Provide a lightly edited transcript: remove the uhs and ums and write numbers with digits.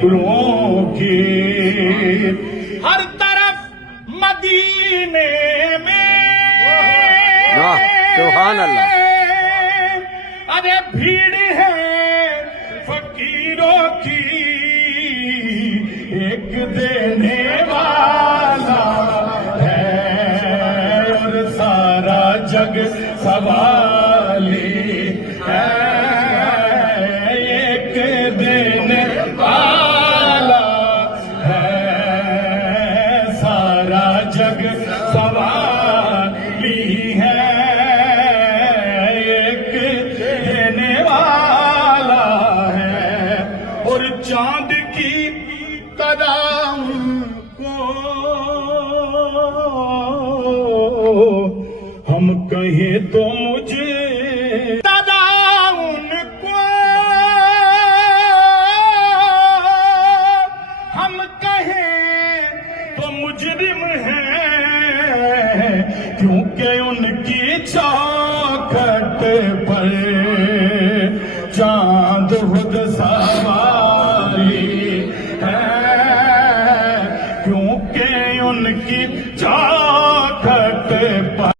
فکروں کی ہر طرف مدینے میں سبحان اللہ ارے بھیڑ ہے فقیروں کی ایک دینے والا ہے اور سارا جگ سوالی ہے ایک دینے والا ہے سارا جگ سوالی ہے ایک دینے والا ہے اور چاند کی طرح کو ہم کہیں تو مجھے ان کو ہم کہیں تو مجرم ہیں کیونکہ ان کی چوکھٹ پر